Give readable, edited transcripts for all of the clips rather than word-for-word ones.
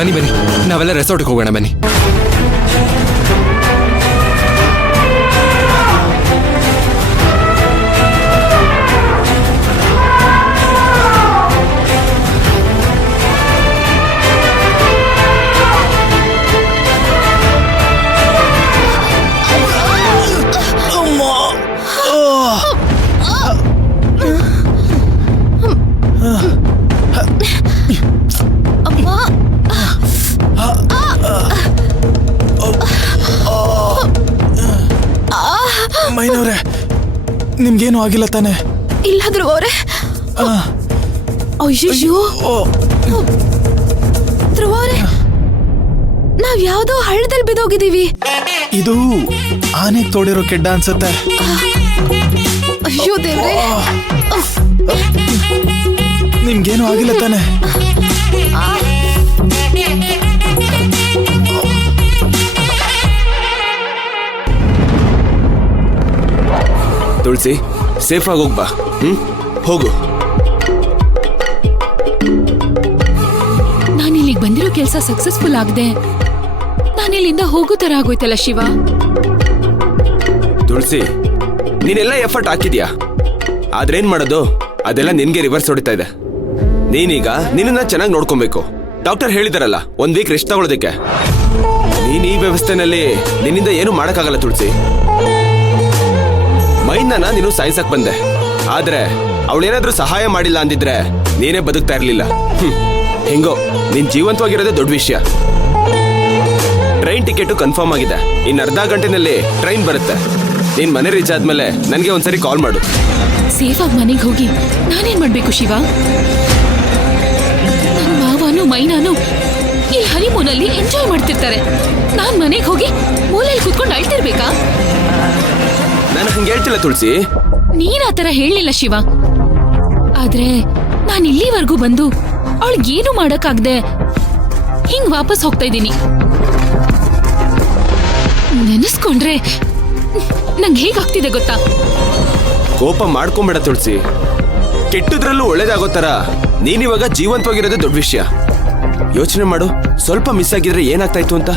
ಬನ್ನಿ ಬನ್ನಿ, ನಾವೆಲ್ಲ ರೆಸಾರ್ಟ್ಗೆ ಹೋಗೋಣ ಬನ್ನಿ. ಮೈನವ್ರೆ, ನಿಮ್ಗೇನು ಆಗಿಲ್ಲ ತಾನೆ? ಇಲ್ಲಾದ್ರು ಅವರೇ. ಅಯ್ಯೋ ಧ್ರುವ ಅವರೇ, ನಾವ್ ಯಾವ್ದೋ ಹಳ್ಳದಲ್ಲಿ ಬಿದ್ದೋಗಿದೀವಿ. ಇದು ಆನೆಗ್ ತೋಡಿರೋ ಕೆಡ್ಡ ಅನ್ಸತ್ತೆ. ಅಯ್ಯೋ ದೇವ್ರೆ, ನಿಮ್ಗೇನು ಆಗಿಲ್ಲ ತಾನೆ? ತುಳಸಿ, ಸೇಫ್ ಆಗಿ ಹೋಗ್ಬಾ. ಹೋಗು. ನಾನಿಲ್ಲಿಗೆ ಬಂದಿರೋ ಕೆಲಸ ಸಕ್ಸಸ್ಫುಲ್ ಆಗದೆ ನಾನಿಲ್ಲಿಂದ ಹೋಗೋ ತರ ಆಗೋಯ್ತಲ್ಲ ಶಿವ. ತುಳಸಿ, ನೀನೆಲ್ಲ ಎಫರ್ಟ್ ಹಾಕಿದ್ಯಾ, ಆದ್ರೇನ್ ಮಾಡೋದು? ಅದೆಲ್ಲ ನಿನ್ಗೆ ರಿವರ್ಸ್ ಹೊಡಿತಾ ಇದೆ. ನೀನೀಗ ನಿನ್ನ ಚೆನ್ನಾಗಿ ನೋಡ್ಕೊಬೇಕು. ಡಾಕ್ಟರ್ ಹೇಳಿದಾರಲ್ಲ, 1 ವೀಕ್ ರೆಸ್ಟ್ ತಗೊಳ್ಳೋದಕ್ಕೆ. ನೀನ್ ಈ ವ್ಯವಸ್ಥೆನಲ್ಲಿ ನಿನ್ನಿಂದ ಏನು ಮಾಡಕ್ಕಾಗಲ್ಲ ತುಳಸಿ. ಮೈಂದನ ನೀನು ಸಾಯಿಸಕ್ ಬಂದೆ, ಆದ್ರೆ ಅವಳೇನಾದ್ರೂ ಸಹಾಯ ಮಾಡಿಲ್ಲ ಅಂದಿದ್ರೆ ನೀನೇ ಬದುಕ್ತಾ ಇರ್ಲಿಲ್ಲ. ಹೆಂಗೋ ನೀನ್ ಜೀವಂತವಾಗಿರೋದೇ ದೊಡ್ಡ ವಿಷಯ. ಟ್ರೈನ್ ಟಿಕೆಟ್ ಕನ್ಫರ್ಮ್ ಆಗಿದೆ. ಇನ್ನು ಅರ್ಧ ಗಂಟೆನಲ್ಲಿ ಟ್ರೈನ್ ಬರುತ್ತೆ. ನೀನ್ ಮನೆ ರೀಚ್ ಆದ್ಮೇಲೆ ನನಗೆ ಒಂದ್ಸರಿ ಕಾಲ್ ಮಾಡು. ಸೇಫ್ ಆಗಿ ಮನೆಗೆ ಹೋಗಿ ನಾನೇನ್ ಮಾಡ್ಬೇಕು ಶಿವ? ನನ್ನ ಮಾವನು ಮೈನಾನು ಈ ಹನಿಮೂನಲ್ಲಿ ಎಂಜಾಯ್ ಮಾಡ್ತಿರ್ತಾರೆ. ನಾನ್ ಮನೆಗೆ ಹೋಗಿ ಮೂಲೆಯಲ್ಲಿ ಕೂತ್ಕೊಂಡು ಅಳ್ತಿರ್ಬೇಕಾ? ನಾನು ಹಂಗೆ ಹೇಳ್ತಿಲ್ಲ ತುಳಸಿ. ನೀನ್ ಆತರ ಹೇಳಲಿಲ್ಲ ಶಿವ. ಆದ್ರೆ ನಾನು ಇಲ್ಲಿವರೆಗೂ ಬಂದು ಅವಳಿಗೇನು ಮಾಡಕ್ಕಾಗ್ದೆ ಹಿಂಗ್ ವಾಪಸ್ ಹೋಗ್ತಾ ಇದ್ದೀನಿ. ನೆನೆಸ್ಕೊಂಡ್ರೆ ನಂಗೆ ಹೇಗಾಗ್ತಿದೆ ಗೊತ್ತಾ? ಕೋಪ ಮಾಡ್ಕೊಂಬೇಡ ತುಳಸಿ. ಕೆಟ್ಟದ್ರಲ್ಲೂ ಒಳ್ಳೇದಾಗೋ ತರ ನೀನಿವಾಗ ಜೀವಂತವಾಗಿರೋದೇ ದೊಡ್ಡ ವಿಷಯ. ಯೋಚನೆ ಮಾಡು, ಸ್ವಲ್ಪ ಮಿಸ್ ಆಗಿದ್ರೆ ಏನಾಗ್ತಾ ಇತ್ತು ಅಂತ.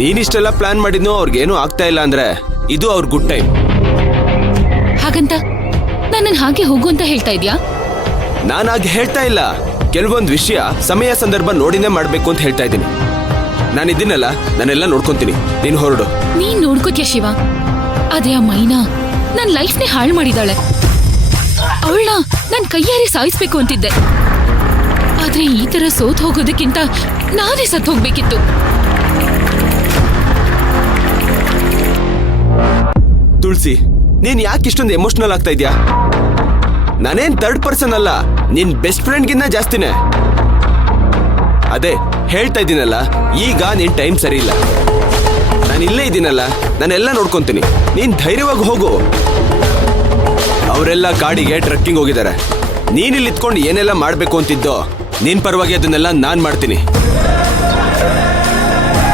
ನೀನಿಷ್ಟೆಲ್ಲ ಪ್ಲಾನ್ ಮಾಡಿದ್ನೋ ಅವ್ರಿಗೇನು ಆಗ್ತಾ ಇಲ್ಲ ಅಂದ್ರೆ ಇದು ಅವ್ರ ಗುಡ್ ಟೈಮ್. ಹಾಗಂತ ನನ್ನ ಹಾಗೆ ಹೋಗು ಅಂತ ಹೇಳ್ತಾ ಇದ್ಯಾ? ನಾನು ಹಾಗೆ ಹೇಳ್ತಾ ಇಲ್ಲ. ಕೆಲವೊಂದು ವಿಷಯ ಸಮಯ ಸಂದರ್ಭ ನೋಡಿನೇ ಮಾಡ್ಬೇಕು ಅಂತ ಹೇಳ್ತಾ ಇದ್ದೀನಿ. ನಾನಿದ್ದೀನಲ್ಲ, ನಾನೆಲ್ಲ ನೋಡ್ಕೊಂತೀನಿ. ನೀನು ಹೊರಡು. ನೀನ್ ನೋಡ್ಕೋತ್ಯಾ ಶಿವ? ಅದೇ ಆ ಮೈನಾ ನನ್ ಲೈಫ್ನೇ ಹಾಳು ಮಾಡಿದಾಳೆ. ಅವಳನ್ನ ನನ್ ಕೈಯಾರೆ ಸಾಯಿಸ್ಬೇಕು ಅಂತಿದ್ದೆ. ಆದ್ರೆ ಈ ತರ ಸೋತ್ ಹೋಗೋದಕ್ಕಿಂತ ನಾನೇ ಸತ್ ಹೋಗ್ಬೇಕಿತ್ತು. ತುಳಸಿ, ನೀನ್ ಯಾಕೆ ಇಷ್ಟೊಂದು ಎಮೋಷನಲ್ ಆಗ್ತಾ ಇದ್ಯಾ? ನಾನೇನ್ ಥರ್ಡ್ ಪರ್ಸನ್ ಅಲ್ಲ, ನಿನ್ ಬೆಸ್ಟ್ ಫ್ರೆಂಡ್ಗಿನ್ನ ಜಾಸ್ತಿನೇ. ಅದೇ ಹೇಳ್ತಾ ಇದ್ದೀನಲ್ಲ, ಈಗ ನಿನ್ ಟೈಮ್ ಸರಿ ಇಲ್ಲ. ನಾನು ಇಲ್ಲೇ ಇದ್ದೀನಲ್ಲ, ನಾನೆಲ್ಲ ನೋಡ್ಕೊಂತೀನಿ. ನೀನ್ ಧೈರ್ಯವಾಗಿ ಹೋಗು. ಅವರೆಲ್ಲ ಕಾಡಿಗೆ ಟ್ರೆಕ್ಕಿಂಗ್ ಹೋಗಿದ್ದಾರೆ. ನೀನಿಲ್ಲಿ ಇತ್ಕೊಂಡು ಏನೆಲ್ಲ ಮಾಡ್ಬೇಕು ಅಂತಿದ್ದೋ ನಿನ್ ಪರವಾಗಿ ಅದನ್ನೆಲ್ಲ ನಾನ್ ಮಾಡ್ತೀನಿ.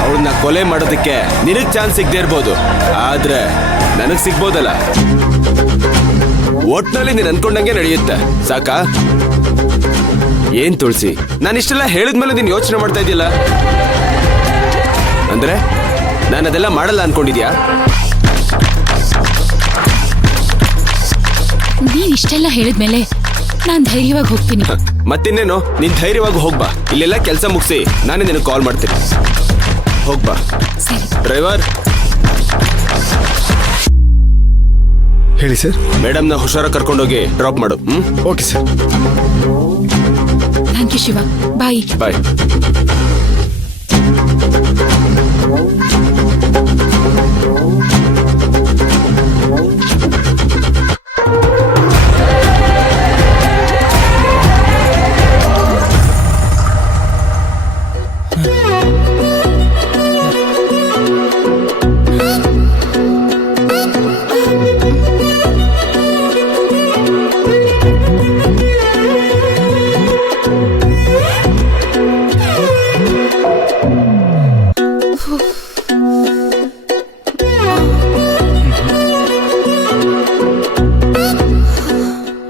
ಅವ್ರನ್ನ ಕೊಲೆ ಮಾಡೋದಕ್ಕೆ ನಿನಗ್ ಚಾನ್ಸ್ ಸಿಗದೆ ಇರ್ಬೋದು, ಆದ್ರೆ ನನಗ್ ಸಿಗ್ಬೋದಲ್ಲ. ಒಟ್ನಲ್ಲಿ ನೀನ್ ಅನ್ಕೊಂಡಂಗೆ ನಡೆಯುತ್ತೆ. ಸಾಕಾ? ಏನ್ ತುಳಸಿ, ನಾನಿಷ್ಟೆಲ್ಲ ಹೇಳಿದ್ಮೇಲೆ ನೀನ್ ಯೋಚನೆ ಮಾಡ್ತಾ ಇದೆಯಲ್ಲ, ಅಂದ್ರೆ ನಾನು ಅದೆಲ್ಲ ಮಾಡಲ್ಲ ಅನ್ಕೊಂಡಿದ್ಯಾ? ನೀನ್ ಇಷ್ಟೆಲ್ಲ ಹೇಳಿದ್ಮೇಲೆ ನಾನ್ ಧೈರ್ಯವಾಗಿ ಹೋಗ್ತೀನಿ. ಮತ್ತಿನ್ನೇನು, ನೀನ್ ಧೈರ್ಯವಾಗಿ ಹೋಗ್ಬಾ. ಇಲ್ಲೆಲ್ಲ ಕೆಲಸ ಮುಗಿಸಿ ನಾನೇ ನಿನಗೆ ಕಾಲ್ ಮಾಡ್ತೀನಿ. ಹೋಗ್ಬಾ. ಸರಿ. ಡ್ರೈವರ್, ಹೇಳಿ ಸರ್. ಮೇಡಮ್ನ ಹುಷಾರ ಕರ್ಕೊಂಡೋಗಿ ಡ್ರಾಪ್ ಮಾಡು. Okay sir. Thank you Shiva. Bye. Bye.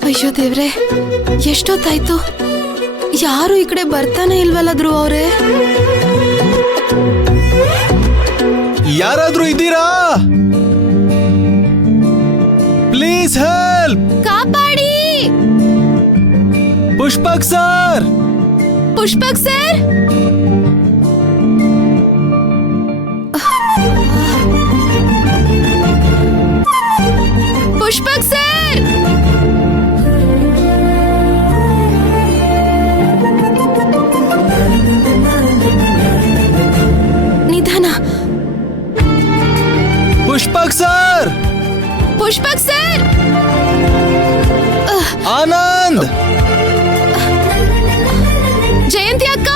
ಅಯ್ಯೋ ದೇವ್ರೆ, ಎಷ್ಟೊತ್ತಾಯ್ತು? ಯಾರು ಈ ಕಡೆ ಬರ್ತಾನೆ ಇಲ್ವಲ್ಲ ಧ್ರುವ ಅವ್ರೆ. ಯಾರಾದ್ರೂ ಇದ್ದೀರಾ? Please help. ಕಾಪಾಡಿ Pushpak sir. Pushpak sir. Pushpak sir. ನಿಧಾನ. ಪುಷ್ಪಕ್ ಸರ್. ಪುಷ್ಪಕ್ ಸರ್. ಆನಂದ್. ಜಯಂತಿ ಅಕ್ಕ.